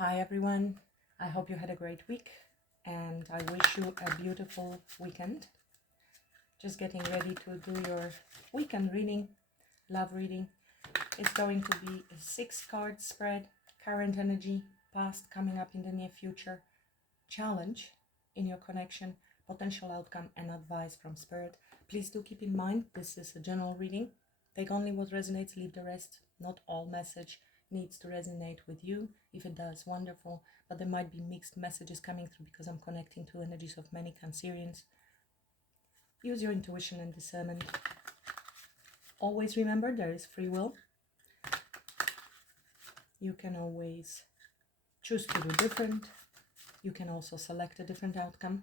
Hi everyone, I hope you had a great week and I wish you a beautiful weekend. Just getting ready to do your weekend reading, love reading. It's going to be a 6-card spread, current energy, past, coming up in the near future, challenge in your connection, potential outcome and advice from Spirit. Please do keep in mind this is a general reading. Take only what resonates, leave the rest. Not all message needs to resonate with you. If it does, wonderful, but there might be mixed messages coming through because I'm connecting to energies of many Cancerians. Use your intuition and discernment. Always remember there is free will. You can always choose to do different. You can also select a different outcome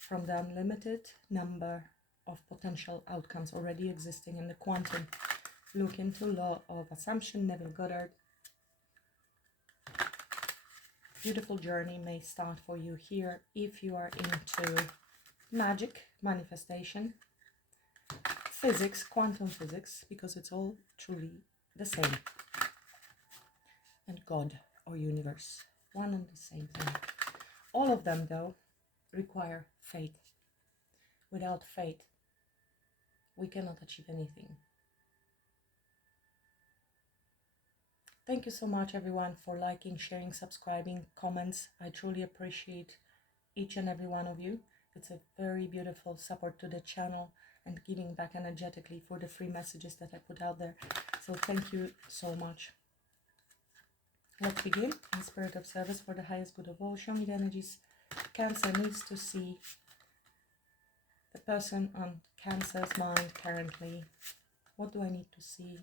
from the unlimited number of potential outcomes already existing in the quantum. Look into Law of Assumption, Neville Goddard. Beautiful journey may start for you here if you are into magic, manifestation, physics, quantum physics, because it's all truly the same. And God or universe, one and the same thing. All of them, though, require faith. Without faith, we cannot achieve anything. Thank you so much, everyone, for liking, sharing, subscribing, comments. I truly appreciate each and every one of you. It's a very beautiful support to the channel and giving back energetically for the free messages that I put out there. So thank you so much. Let's begin. In spirit of service for the highest good of all, show me the energies Cancer needs to see. The person on Cancer's mind currently. What do I need to see?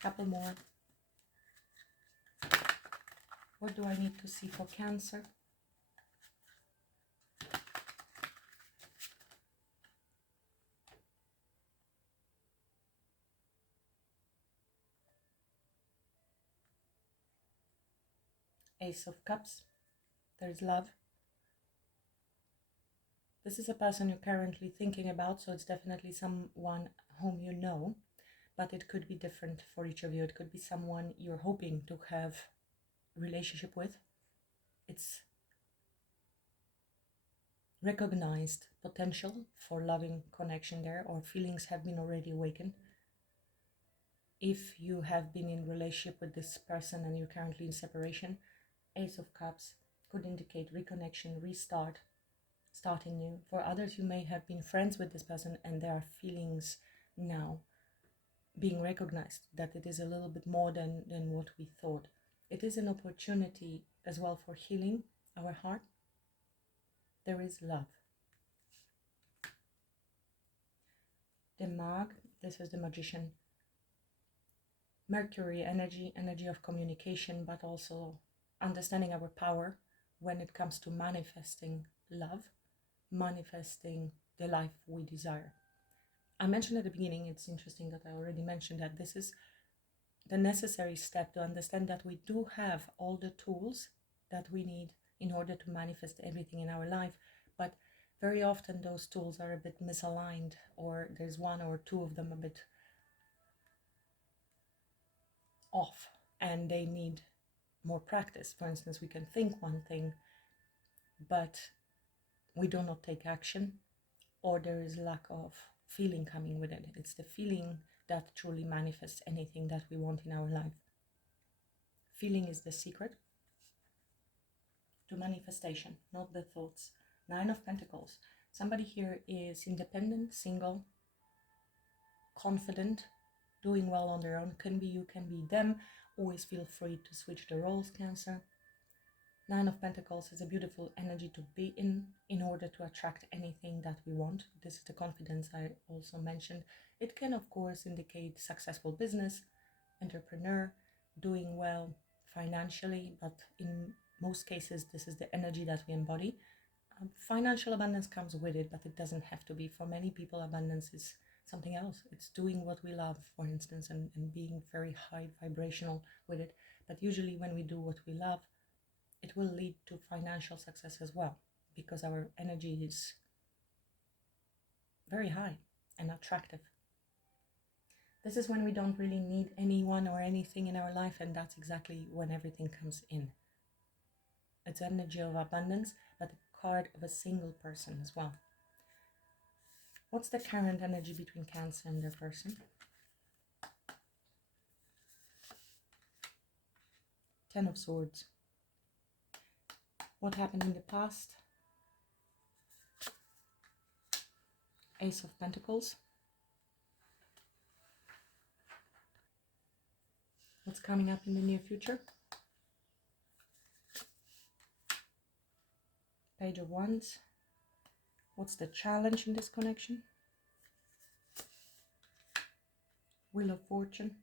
Couple more. What do I need to see for Cancer? Ace of Cups. There's love. This is a person you're currently thinking about, so it's definitely someone whom you know, but it could be different for each of you. It could be someone you're hoping to have a relationship with. It's recognized potential for loving connection there, or feelings have been already awakened. If you have been in relationship with this person and you're currently in separation, Ace of Cups could indicate reconnection, restart, starting new. For others, you may have been friends with this person and there are feelings now being recognized that it is a little bit more than what we thought. It is an opportunity as well for healing our heart. There is love. The Mag, this is the Magician. Mercury energy, energy of communication, but also understanding our power when it comes to manifesting love, manifesting the life we desire. I mentioned at the beginning, it's interesting that I already mentioned that this is the necessary step to understand that we do have all the tools that we need in order to manifest everything in our life, but very often those tools are a bit misaligned, or there's one or two of them a bit off and they need more practice. For instance, we can think one thing, but we do not take action, or there is lack of feeling coming with it. It's the feeling that truly manifests anything that we want in our life. Feeling is the secret to manifestation, not the thoughts. 9 of Pentacles. Somebody here is independent, single, confident, doing well on their own. Can be you, can be them. Always feel free to switch the roles, Cancer. 9 of Pentacles is a beautiful energy to be in order to attract anything that we want. This is the confidence I also mentioned. It can, of course, indicate successful business, entrepreneur, doing well financially, but in most cases, this is the energy that we embody. Financial abundance comes with it, but it doesn't have to be. For many people, abundance is something else. It's doing what we love, for instance, and being very high vibrational with it. But usually when we do what we love, it will lead to financial success as well, because our energy is very high and attractive. This is when we don't really need anyone or anything in our life, and that's exactly when everything comes in. It's energy of abundance, but the card of a single person as well. What's the current energy between Cancer and their person? Ten of Swords. What happened in the past? Ace of Pentacles. What's coming up in the near future? Page of Wands. What's the challenge in this connection? Wheel of Fortune.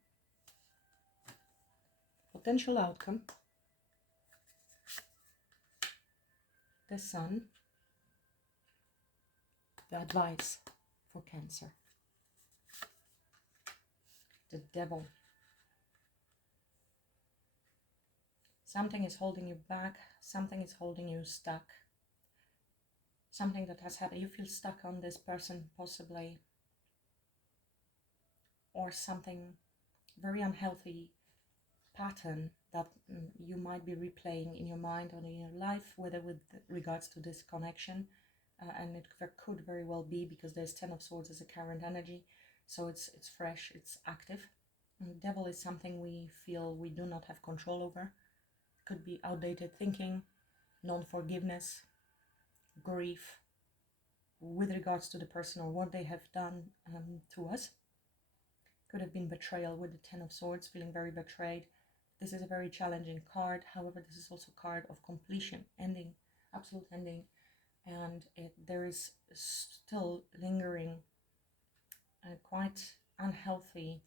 Potential outcome. The Sun. The advice for Cancer. The Devil. Something is holding you back. Something is holding you stuck. Something that has happened. You feel stuck on this person possibly. Or something very unhealthy pattern that you might be replaying in your mind or in your life, whether with regards to this connection. And it could very well be, because there's Ten of Swords as a current energy. So it's fresh, it's active. And the Devil is something we feel we do not have control over. Could be outdated thinking, non-forgiveness, grief with regards to the person or what they have done to us. Could have been betrayal with the Ten of Swords, feeling very betrayed. This is a very challenging card. However, this is also a card of completion, ending, absolute ending. And there is still lingering quite unhealthy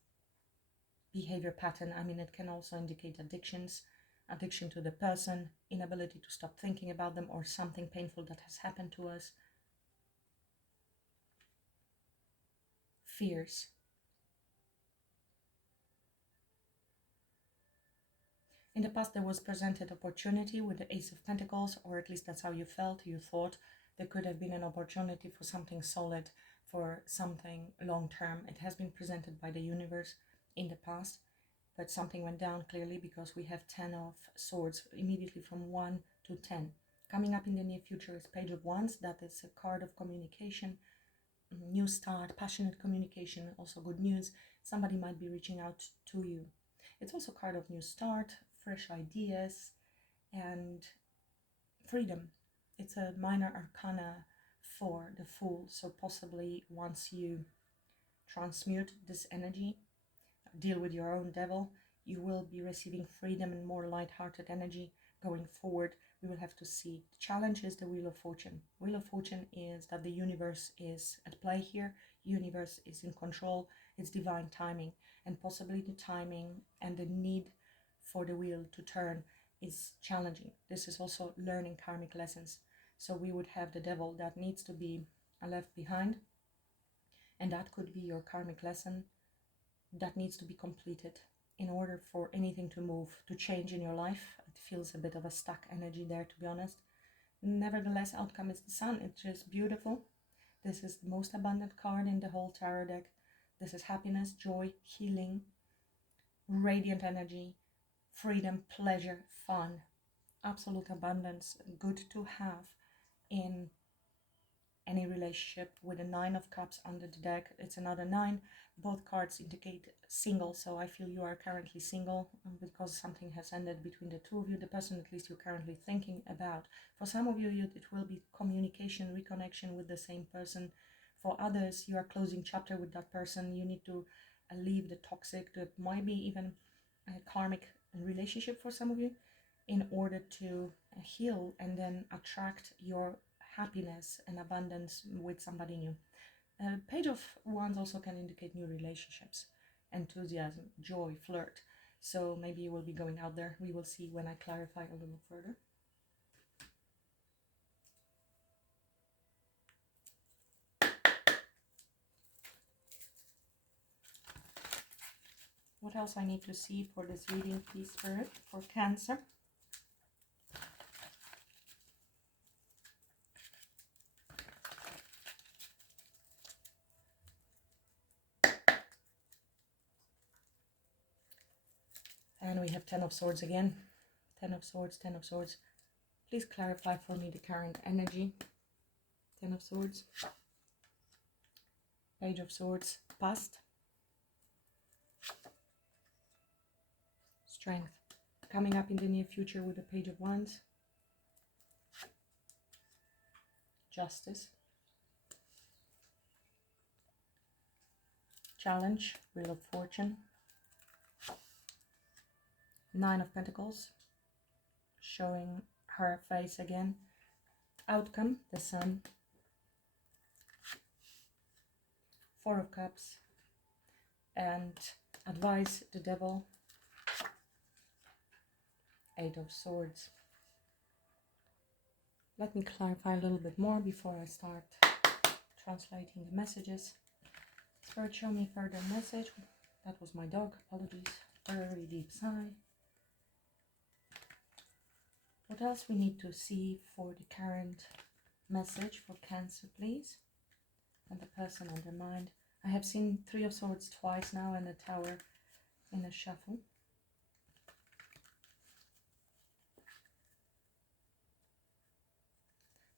behavior pattern. I mean, it can also indicate addictions, addiction to the person, inability to stop thinking about them, or something painful that has happened to us. Fears. In the past, there was presented opportunity with the Ace of Pentacles, or at least that's how you felt, you thought. There could have been an opportunity for something solid, for something long-term. It has been presented by the universe in the past, but something went down clearly, because we have Ten of Swords immediately from 1 to 10. Coming up in the near future is Page of Wands. That is a card of communication, new start, passionate communication, also good news. Somebody might be reaching out to you. It's also a card of new start, fresh ideas, and freedom. It's a minor arcana for the Fool. So possibly once you transmute this energy, deal with your own devil, you will be receiving freedom and more light-hearted energy going forward. We will have to see. The challenge is the Wheel of Fortune. Wheel of Fortune is that the universe is at play here. Universe is in control. It's divine timing, and possibly the timing and the need for the wheel to turn is challenging. This is also learning karmic lessons. So we would have the devil that needs to be left behind, and that could be your karmic lesson that needs to be completed in order for anything to move, to change in your life. It feels a bit of a stuck energy there, to be honest. Nevertheless, outcome is the Sun. It's just beautiful. This is the most abundant card in the whole tarot deck. This is happiness, joy, healing, radiant energy, freedom, pleasure, fun, absolute abundance, good to have in any relationship. With a 9 of Cups under the deck, it's another 9. Both cards indicate single, so I feel you are currently single because something has ended between the two of you, the person at least you're currently thinking about. For some of you, it will be communication, reconnection with the same person. For others, you are closing chapter with that person. You need to leave the toxic, that might be even a karmic relationship for some of you, in order to heal and then attract your happiness and abundance with somebody new. Page of Wands also can indicate new relationships, enthusiasm, joy, flirt. So maybe you will be going out there. We will see when I clarify a little further. What else I need to see for this reading, please, Spirit, for Cancer? Ten of Swords again. Ten of Swords, Ten of Swords. Please clarify for me the current energy. Ten of Swords. Page of Swords, past. Strength. Coming up in the near future with the Page of Wands. Justice. Challenge, Wheel of Fortune. Nine of Pentacles, showing her face again. Outcome, the Sun. Four of Cups. And advice, the Devil. Eight of Swords. Let me clarify a little bit more before I start translating the messages. Spirit, show me further message. That was my dog, apologies. Very deep sigh. What else we need to see for the current message for Cancer, please? And the person on their mind. I have seen Three of Swords twice now and the Tower in a shuffle.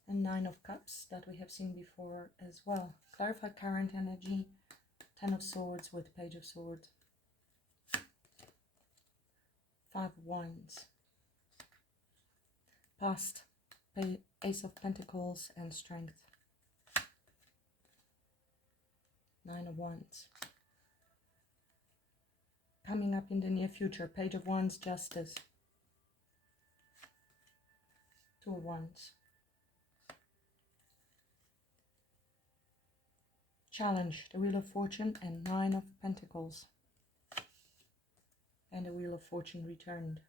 And Nine of Cups that we have seen before as well. Clarify current energy. Ten of Swords with Page of Swords. Five of Wands. Past, Ace of Pentacles and Strength. Nine of Wands. Coming up in the near future, Page of Wands, Justice. Two of Wands. Challenge, the Wheel of Fortune and Nine of Pentacles. And the Wheel of Fortune returned.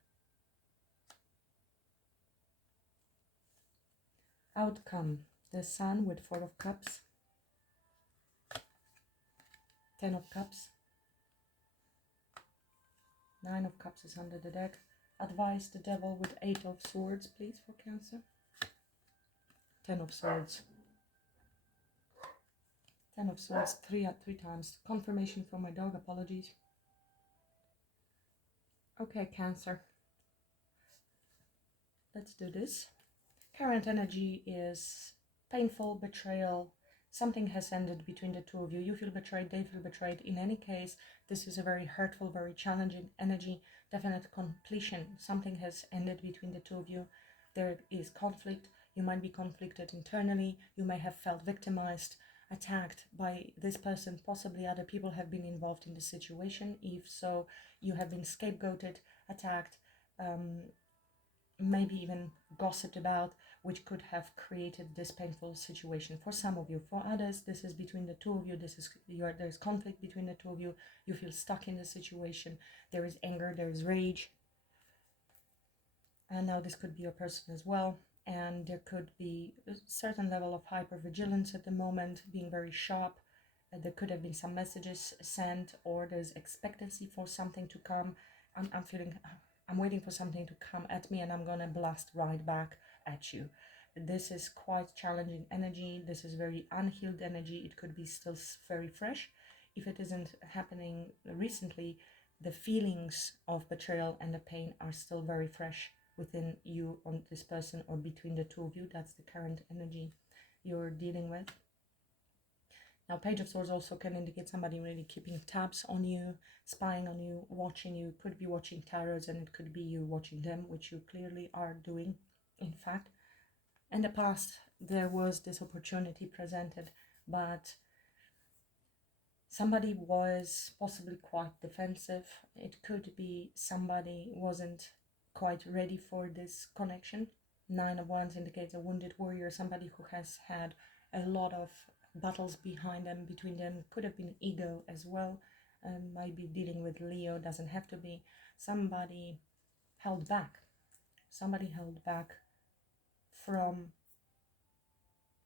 Outcome, the Sun with Four of Cups. Ten of Cups. Nine of Cups is under the deck. Advise, the Devil with Eight of Swords, please, for Cancer. Ten of Swords. Ten of Swords, three times. Confirmation from my dog, apologies. Okay, Cancer. Let's do this. Current energy is painful, betrayal. Something has ended between the two of you. You feel betrayed, they feel betrayed. In any case, this is a very hurtful, very challenging energy. Definite completion. Something has ended between the two of you. There is conflict. You might be conflicted internally. You may have felt victimized, attacked by this person. Possibly other people have been involved in the situation. If so, you have been scapegoated, attacked, maybe even gossiped about, which could have created this painful situation for some of you. For others, this is between the two of you. There's conflict between the two of you. You feel stuck in the situation. There is anger, there is rage. And now this could be your person as well. And there could be a certain level of hypervigilance at the moment, being very sharp. There could have been some messages sent, or there's expectancy for something to come. I'm waiting for something to come at me and I'm gonna blast right back at you. This is quite challenging energy. This is very unhealed energy. It could be still very fresh. If it isn't happening recently, the feelings of betrayal and the pain are still very fresh within you, on this person, or between the two of you. That's the current energy you're dealing with. Now, Page of Swords also can indicate somebody really keeping tabs on you, spying on you, watching you. Could be watching tarots, and it could be you watching them, which you clearly are doing, in fact. In the past, there was this opportunity presented, but somebody was possibly quite defensive. It could be somebody wasn't quite ready for this connection. Nine of Wands indicates a wounded warrior, somebody who has had a lot of battles between them. Could have been ego as well. Might be dealing with Leo, doesn't have to be. Somebody held back from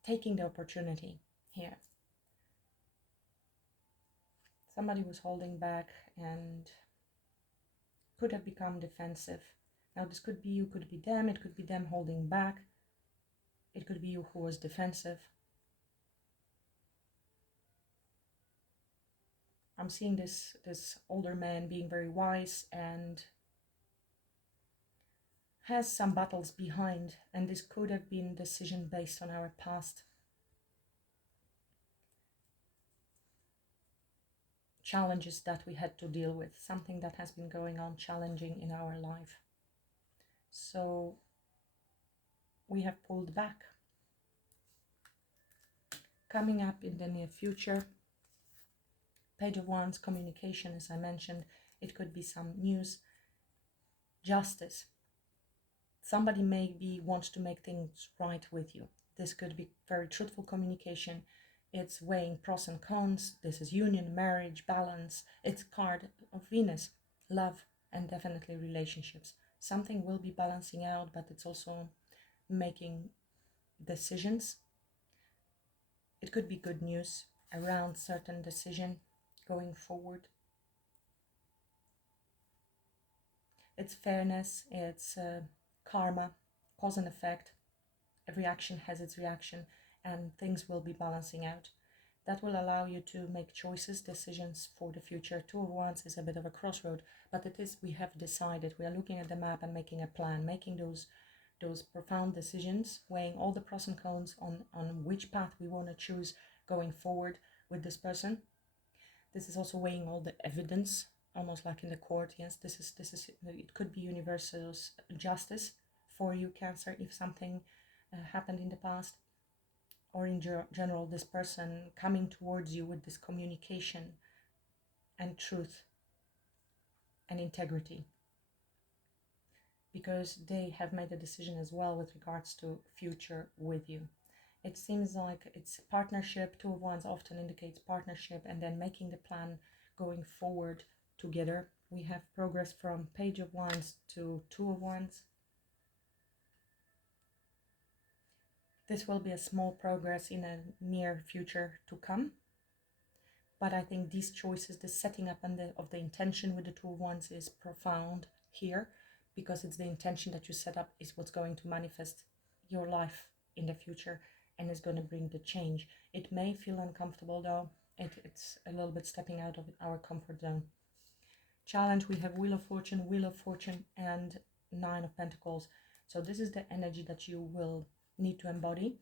taking the opportunity here. Somebody was holding back and could have become defensive. Now this could be you, could be them. It could be them holding back. It could be you who was defensive. I'm seeing this older man being very wise and has some battles behind, and this could have been a decision based on our past challenges that we had to deal with, something that has been going on challenging in our life. So we have pulled back. Coming up in the near future, Page of Wands, communication, as I mentioned, it could be some news, justice. Somebody maybe wants to make things right with you. This could be very truthful communication. It's weighing pros and cons. This is union, marriage, balance. It's card of Venus, love, and definitely relationships. Something will be balancing out, but it's also making decisions. It could be good news around certain decision going forward. It's fairness, it's karma, cause and effect. Every action has its reaction, and things will be balancing out. That will allow you to make choices, decisions for the future. Two of Wands is a bit of a crossroad, but it is, we have decided, we are looking at the map and making a plan, making those profound decisions, weighing all the pros and cons on which path we want to choose going forward with this person. This is also weighing all the evidence, almost like in the court. Yes, this is it could be universal justice for you, Cancer, if something happened in the past, or in general, this person coming towards you with this communication and truth and integrity, because they have made a decision as well with regards to future with you. It seems like it's partnership. Two of Wands often indicates partnership, and then making the plan going forward together. We have progress from Page of Wands to Two of Wands. This will be a small progress in a near future to come. But I think these choices, the setting up and of the intention with the Two of Wands is profound here, because it's the intention that you set up is what's going to manifest your life in the future and is going to bring the change. It may feel uncomfortable though. It's a little bit stepping out of our comfort zone. Challenge, we have Wheel of Fortune, and Nine of Pentacles. So this is the energy that you will need to embody.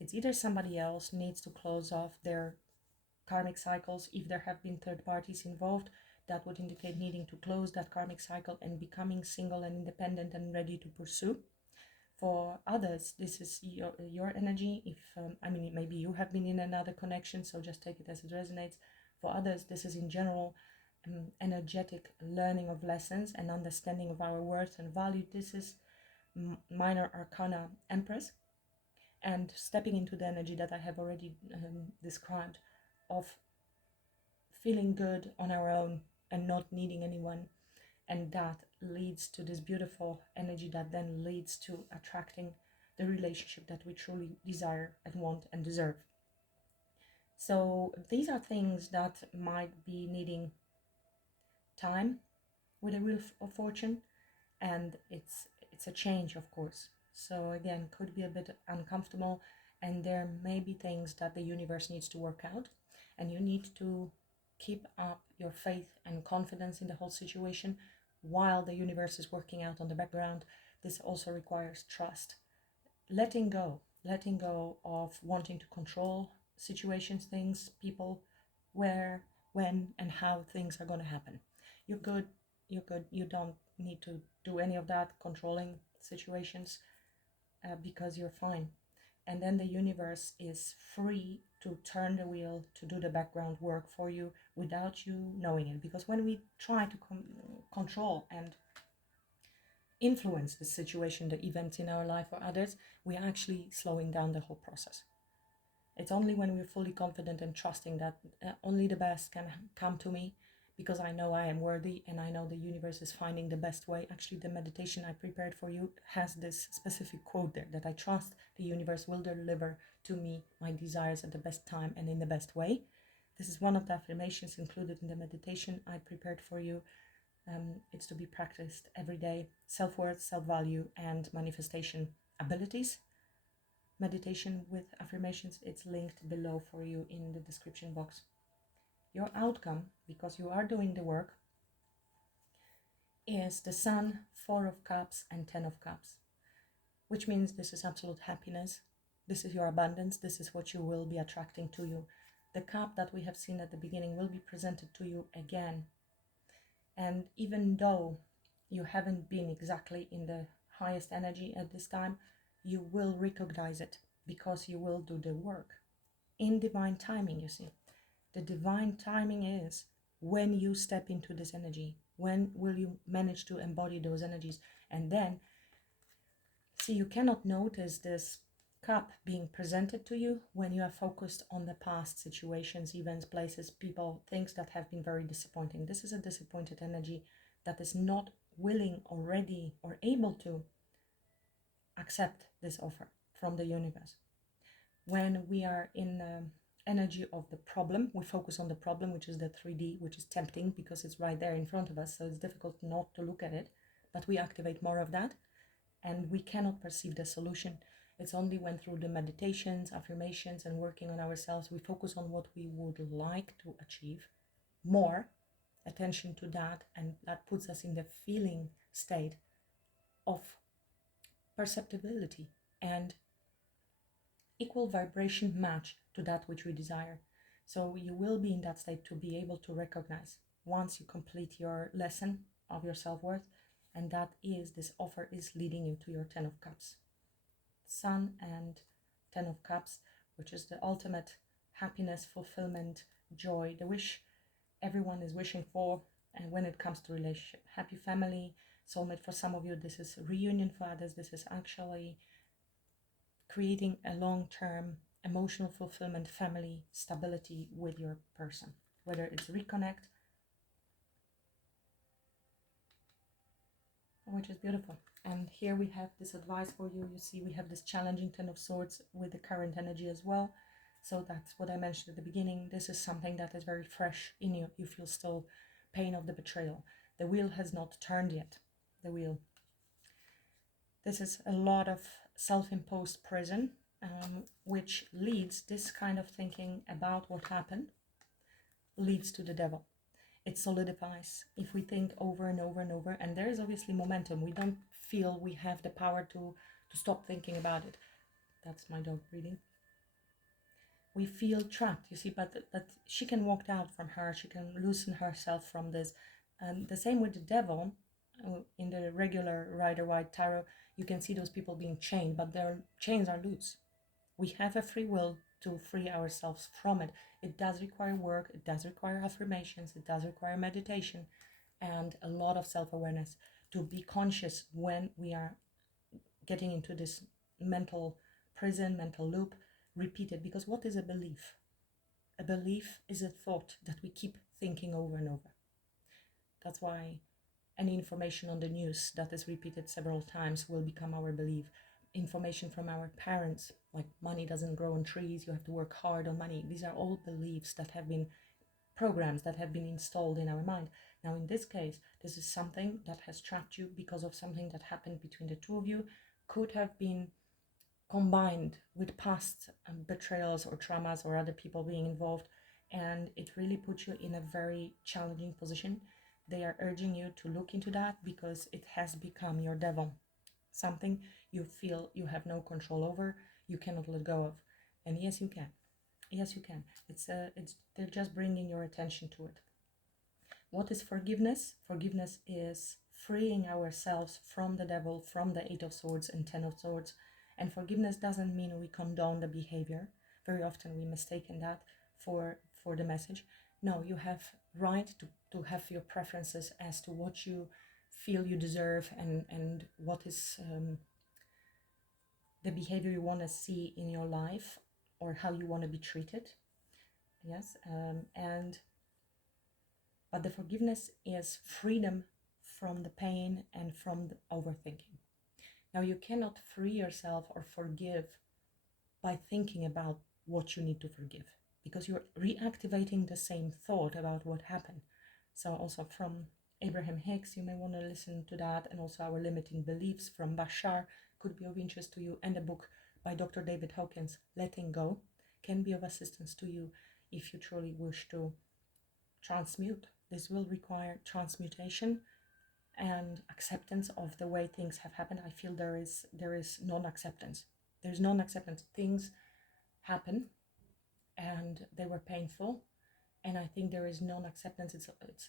It's either somebody else needs to close off their karmic cycles. If there have been third parties involved, that would indicate needing to close that karmic cycle and becoming single and independent and ready to pursue. For others, this is your energy. If I mean, maybe you have been in another connection, so just take it as it resonates. For others, this is in general energetic learning of lessons and understanding of our worth and value. This is Minor Arcana Empress, and stepping into the energy that I have already described, of feeling good on our own and not needing anyone. And that leads to this beautiful energy that then leads to attracting the relationship that we truly desire and want and deserve. So these are things that might be needing time with a Wheel of Fortune, and it's a change, of course. So again, could be a bit uncomfortable, and there may be things that the universe needs to work out, and you need to keep up your faith and confidence in the whole situation while the universe is working out on the background. This also requires trust, letting go of wanting to control situations, things, people, where, when, and how things are going to happen. You're good, you don't need to do any of that, controlling situations, because you're fine. And then the universe is free to turn the wheel, to do the background work for you without you knowing it. Because when we try to control and influence the situation, the events in our life or others, we are actually slowing down the whole process. It's only when we're fully confident and trusting that only the best can come to me, because I know I am worthy and I know the universe is finding the best way. Actually, the meditation I prepared for you has this specific quote there, that I trust the universe will deliver to me my desires at the best time and in the best way. This is one of the affirmations included in the meditation I prepared for you. It's to be practiced every day. Self-worth, self-value, and manifestation abilities. Meditation with affirmations, it's linked below for you in the description box. Your outcome, because you are doing the work, is the Sun, 4 of Cups and 10 of Cups, which means this is absolute happiness. This is your abundance. This is what you will be attracting to you. The cup that we have seen at the beginning will be presented to you again. And even though you haven't been exactly in the highest energy at this time, you will recognize it because you will do the work. In divine timing, you see. The divine timing is when you step into this energy. When will you manage to embody those energies? And then, see, you cannot notice this cup being presented to you when you are focused on the past situations, events, places, people, things that have been very disappointing. This is a disappointed energy that is not willing or ready or able to accept this offer from the universe. When we are in the energy of the problem, we focus on the problem, which is the 3D, which is tempting because it's right there in front of us, so it's difficult not to look at it, but we activate more of that and we cannot perceive the solution. It's only when through the meditations, affirmations, and working on ourselves, we focus on what we would like to achieve, more attention to that, and that puts us in the feeling state of perceptibility and equal vibration match to that which we desire. So you will be in that state to be able to recognize once you complete your lesson of your self-worth, and that is, this offer is leading you to your 10 of Cups. Sun and 10 of Cups, which is the ultimate happiness, fulfillment, joy, the wish everyone is wishing for. And when it comes to relationship, happy family, soulmate. For some of you, this is reunion. For others, this is actually creating a long-term emotional fulfillment, family stability with your person, whether it's reconnect, which is beautiful. And here we have this advice for you. You see, we have this challenging 10 of Swords with the current energy as well. So that's what I mentioned at the beginning. This is something that is very fresh in you. You feel still pain of the betrayal. The wheel has not turned yet. The wheel. This is a lot of self-imposed prison, which leads, this kind of thinking about what happened leads to the devil. It solidifies if we think over and over and over, and there is obviously momentum. We don't feel we have the power to stop thinking about it. That's my dog breathing. We feel trapped, you see, but she can walk out from her, she can loosen herself from this. And the same with the devil. In the regular Rider-Waite tarot, you can see those people being chained, but their chains are loose. We have a free will to free ourselves from it. It does require work, it does require affirmations, it does require meditation, and a lot of self-awareness to be conscious when we are getting into this mental prison, mental loop, repeated. Because what is a belief? A belief is a thought that we keep thinking over and over. That's why any information on the news that is repeated several times will become our belief. Information from our parents, like money doesn't grow on trees, you have to work hard on money. These are all beliefs that have been programs that have been installed in our mind. Now, in this case, this is something that has trapped you because of something that happened between the two of you, could have been combined with past betrayals or traumas or other people being involved, and it really puts you in a very challenging position. They are urging you to look into that because it has become your devil, something you feel you have no control over, you cannot let go of. And yes, you can. Yes, you can. They're just bringing your attention to it. What is forgiveness? Forgiveness is freeing ourselves from the devil, from the 8 of Swords and 10 of Swords. And forgiveness doesn't mean we condone the behavior. Very often we mistaken that for the message. No, you have right to have your preferences as to what you feel you deserve and what is the behavior you want to see in your life or how you want to be treated. Yes, but the forgiveness is freedom from the pain and from the overthinking. Now, you cannot free yourself or forgive by thinking about what you need to forgive, because you're reactivating the same thought about what happened. So also from Abraham Hicks, you may want to listen to that, and also Our Limiting Beliefs from Bashar could be of interest to you, and the book by Dr. David Hawkins, Letting Go, can be of assistance to you if you truly wish to transmute. This will require transmutation and acceptance of the way things have happened. I feel there is non-acceptance. There's non-acceptance. Things happen and they were painful, and I think there is non-acceptance.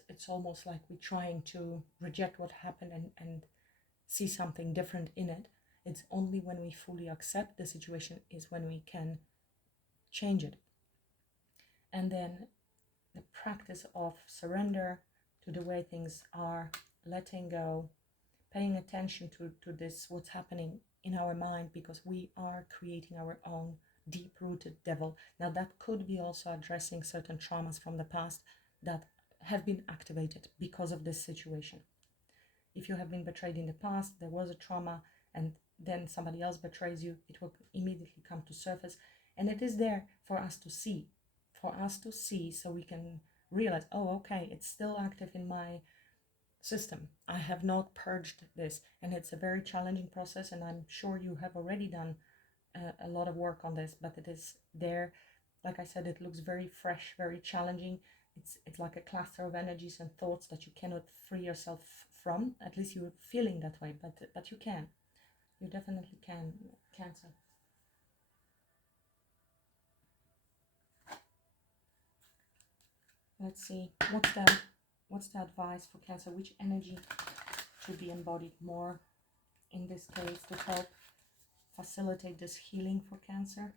It's almost like we're trying to reject what happened and see something different in it. It's only when we fully accept the situation is when we can change it. And then the practice of surrender to the way things are, letting go, paying attention to this, what's happening in our mind, because we are creating our own deep-rooted devil. Now that could be also addressing certain traumas from the past that have been activated because of this situation. If you have been betrayed in the past, there was a trauma, and then somebody else betrays you, it will immediately come to surface, and it is there for us to see, so we can realize, oh, okay, it's still active in my system. I have not purged this, and it's a very challenging process, and I'm sure you have already done a lot of work on this, but it is there. Like I said, it looks very fresh, very challenging. It's like a cluster of energies and thoughts that you cannot free yourself from. At least you're feeling that way, but you can. You definitely can, Cancer. Let's see, what's the advice for Cancer? Which energy should be embodied more in this case to help facilitate this healing for Cancer?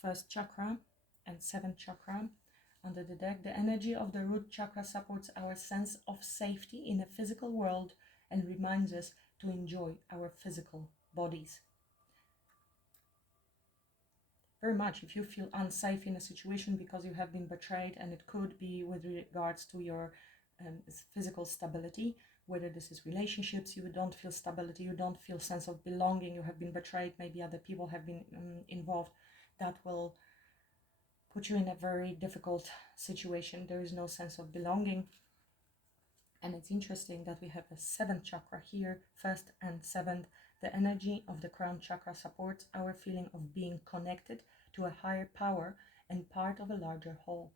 First chakra and seventh chakra under the deck. The energy of the root chakra supports our sense of safety in the physical world and reminds us to enjoy our physical bodies. Very much, if you feel unsafe in a situation because you have been betrayed, and it could be with regards to your physical stability, whether this is relationships, you don't feel stability, you don't feel sense of belonging, you have been betrayed, maybe other people have been involved, that will put you in a very difficult situation. There is no sense of belonging. And it's interesting that we have a seventh chakra here, first and seventh. The energy of the crown chakra supports our feeling of being connected to a higher power and part of a larger whole.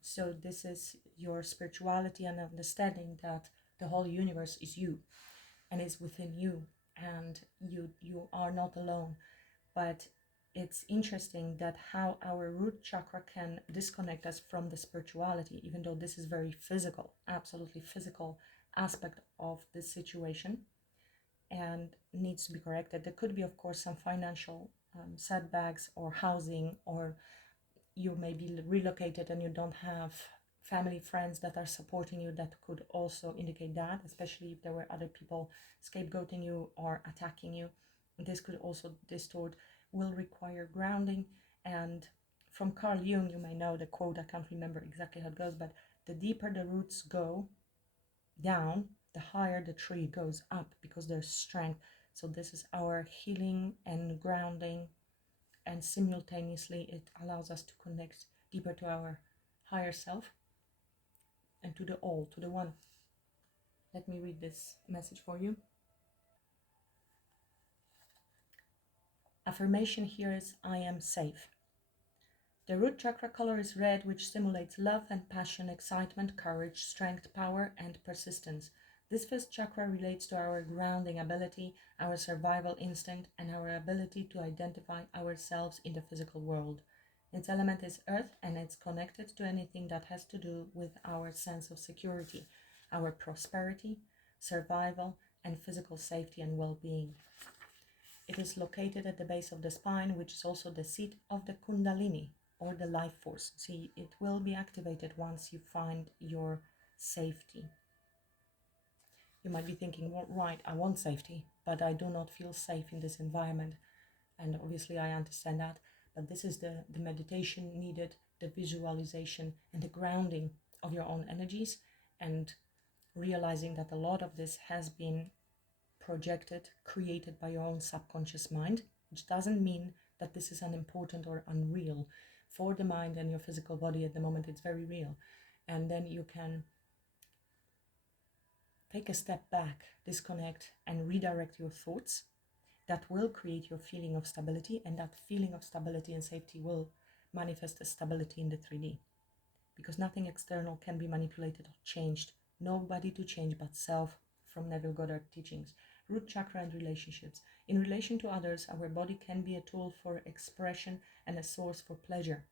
So this is your spirituality and understanding that the whole universe is you and is within you, and you are not alone. But it's interesting that how our root chakra can disconnect us from the spirituality, even though this is very physical, absolutely physical aspect of this situation, and needs to be corrected. There could be, of course, some financial setbacks or housing, or you may be relocated and you don't have family, friends that are supporting you. That could also indicate that, especially if there were other people scapegoating you or attacking you. This could also distort, will require grounding. And from Carl Jung, you may know the quote, I can't remember exactly how it goes, but the deeper the roots go down, the higher the tree goes up, because there's strength. So this is our healing and grounding, and simultaneously it allows us to connect deeper to our higher self and to the all, to the one. Let me read this message for you. Affirmation here is, I am safe. The root chakra color is red, which stimulates love and passion, excitement, courage, strength, power, and persistence. This first chakra relates to our grounding ability, our survival instinct, and our ability to identify ourselves in the physical world. Its element is earth, and it's connected to anything that has to do with our sense of security, our prosperity, survival, and physical safety and well-being. It is located at the base of the spine, which is also the seat of the Kundalini, or the life force. See, it will be activated once you find your safety. You might be thinking, well, right, I want safety, but I do not feel safe in this environment. And obviously I understand that, but this is the meditation needed, the visualization and the grounding of your own energies, and realizing that a lot of this has been projected, created by your own subconscious mind, which doesn't mean that this is unimportant or unreal. For the mind and your physical body at the moment, it's very real. And then you can take a step back, disconnect, and redirect your thoughts. that will create your feeling of stability, and that feeling of stability and safety will manifest as stability in the 3D. Because nothing external can be manipulated or changed. Nobody to change but self, from Neville Goddard teachings. Root chakra and relationships. In relation to others, our body can be a tool for expression and a source for pleasure.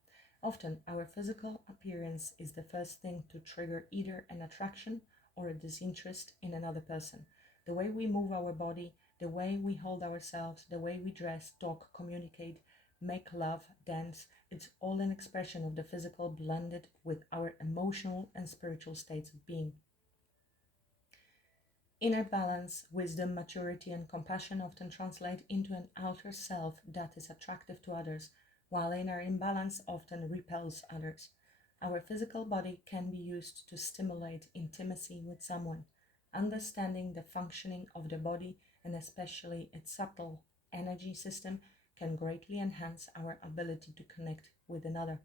Often, our physical appearance is the first thing to trigger either an attraction or a disinterest in another person. The way we move our body, the way we hold ourselves, the way we dress, talk, communicate, make love, dance, it's all an expression of the physical blended with our emotional and spiritual states of being. Inner balance, wisdom, maturity, and compassion often translate into an outer self that is attractive to others, while inner imbalance often repels others. Our physical body can be used to stimulate intimacy with someone. Understanding the functioning of the body, and especially its subtle energy system, can greatly enhance our ability to connect with another.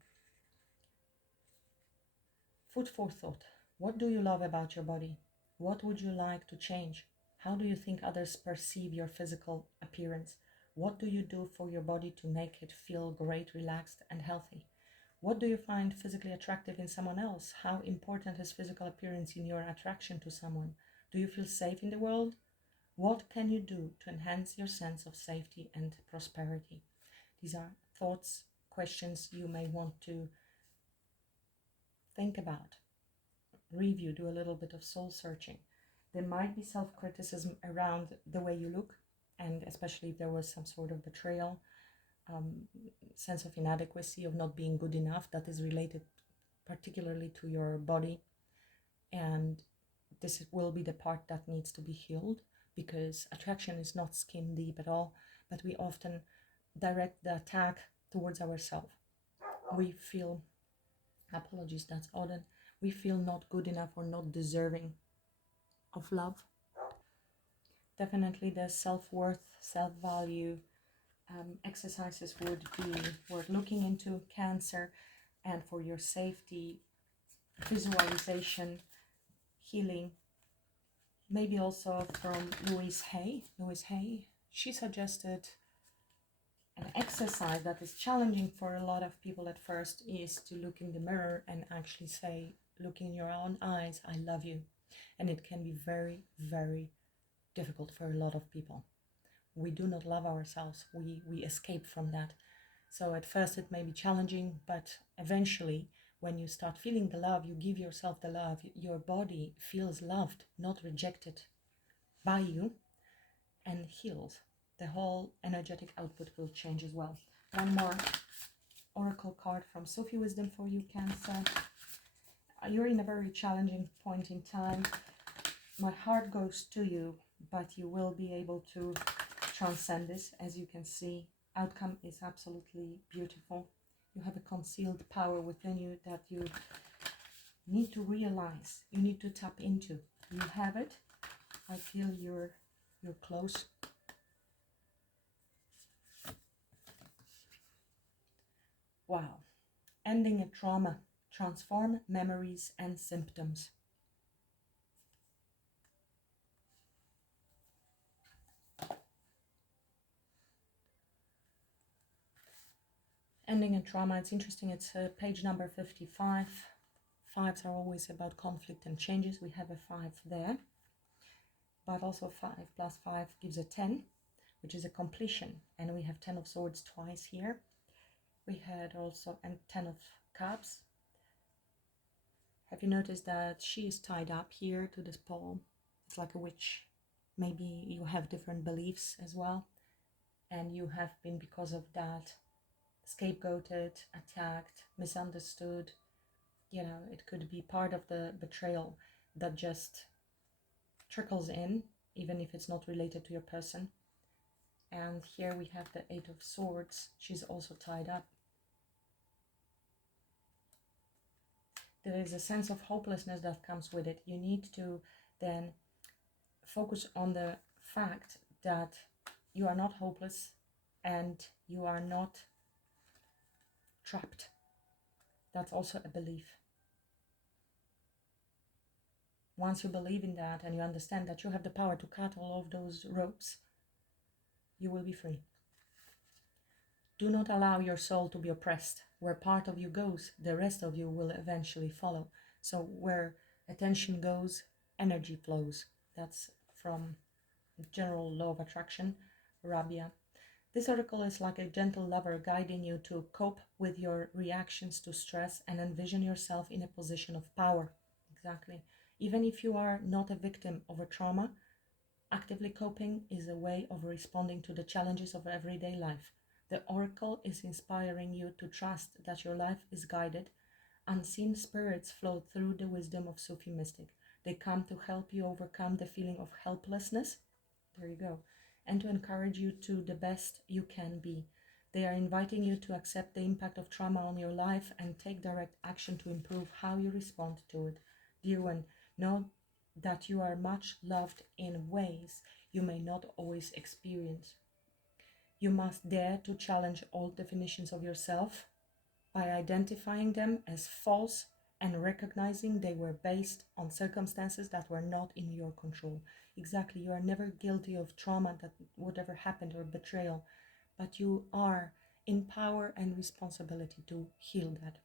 Food for thought. What do you love about your body? What would you like to change? How do you think others perceive your physical appearance? What do you do for your body to make it feel great, relaxed, and healthy? What do you find physically attractive in someone else? How important is physical appearance in your attraction to someone? Do you feel safe in the world? What can you do to enhance your sense of safety and prosperity? These are thoughts, questions you may want to think about, review, do a little bit of soul searching. There might be self-criticism around the way you look, and especially if there was some sort of betrayal, sense of inadequacy, of not being good enough, that is related particularly to your body. And this will be the part that needs to be healed, because attraction is not skin deep at all, but we often direct the attack towards ourselves. We feel, apologies, that's Odin, we feel not good enough or not deserving of love. Definitely the self-worth, self-value exercises would be worth looking into. Cancer, and for your safety, visualization, healing. Maybe also from Louise Hay. She suggested an exercise that is challenging for a lot of people at first, is to look in the mirror and actually say, look in your own eyes, I love you. And it can be very, very difficult for a lot of people. We do not love ourselves. We escape from that. So at first it may be challenging, but eventually when you start feeling the love, you give yourself the love, your body feels loved, not rejected by you, and heals. The whole energetic output will change as well. One more oracle card from Sophie Wisdom for you, Cancer. You're in a very challenging point in time. My heart goes to you, but you will be able to transcend this. As you can see, outcome is absolutely beautiful. You have a concealed power within you that you need to realize, you need to tap into. You have it. I feel you're close. Wow. Ending a trauma. Transform memories and symptoms. Ending a trauma, it's interesting, it's page number 55. Fives are always about conflict and changes. We have a 5 there. But also 5 plus 5 gives a 10, which is a completion. And we have 10 of Swords twice here. We had also a 10 of Cups. Have you noticed that she is tied up here to this pole? It's like a witch. Maybe you have different beliefs as well, and you have been, because of that, scapegoated, attacked, misunderstood. You know, it could be part of the betrayal that just trickles in, even if it's not related to your person. And here we have the 8 of Swords. She's also tied up. There is a sense of hopelessness that comes with it. You need to then focus on the fact that you are not hopeless and you are not trapped. That's also a belief. Once you believe in that and you understand that you have the power to cut all of those ropes, you will be free. Do not allow your soul to be oppressed. Where part of you goes, the rest of you will eventually follow. So where attention goes, energy flows. That's from General Law of Attraction, Rabia. This article is like a gentle lover guiding you to cope with your reactions to stress and envision yourself in a position of power. Exactly. Even if you are not a victim of a trauma, actively coping is a way of responding to the challenges of everyday life. The oracle is inspiring you to trust that your life is guided. Unseen spirits flow through the wisdom of Sufi mystic. They come to help you overcome the feeling of helplessness. There you go. And to encourage you to the best you can be. They are inviting you to accept the impact of trauma on your life and take direct action to improve how you respond to it. Dear one, know that you are much loved in ways you may not always experience. You must dare to challenge all definitions of yourself by identifying them as false and recognizing they were based on circumstances that were not in your control. Exactly, you are never guilty of trauma, that whatever happened, or betrayal, but you are in power and responsibility to heal that,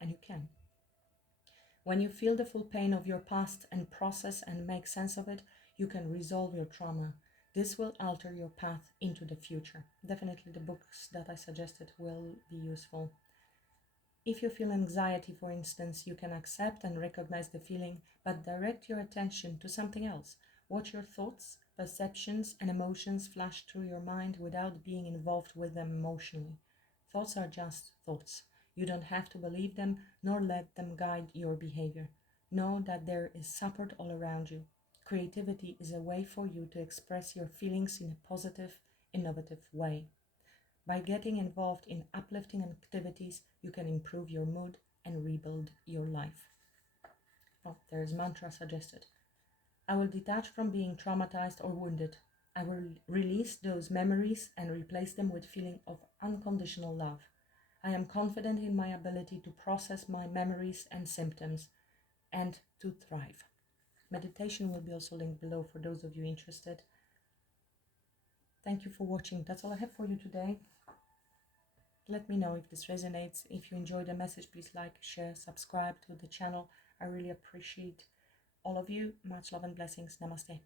and you can. When you feel the full pain of your past and process and make sense of it, you can resolve your trauma. This will alter your path into the future. Definitely the books that I suggested will be useful. If you feel anxiety, for instance, you can accept and recognize the feeling, but direct your attention to something else. Watch your thoughts, perceptions, and emotions flash through your mind without being involved with them emotionally. Thoughts are just thoughts. You don't have to believe them, nor let them guide your behavior. Know that there is support all around you. Creativity is a way for you to express your feelings in a positive, innovative way. By getting involved in uplifting activities, you can improve your mood and rebuild your life. Oh, there is mantra suggested. I will detach from being traumatized or wounded. I will release those memories and replace them with feeling of unconditional love. I am confident in my ability to process my memories and symptoms and to thrive. Meditation will be also linked below for those of you interested. Thank you for watching. That's all I have for you today. Let me know if this resonates. If you enjoyed the message, please like, share, subscribe to the channel. I really appreciate all of you. Much love and blessings. Namaste.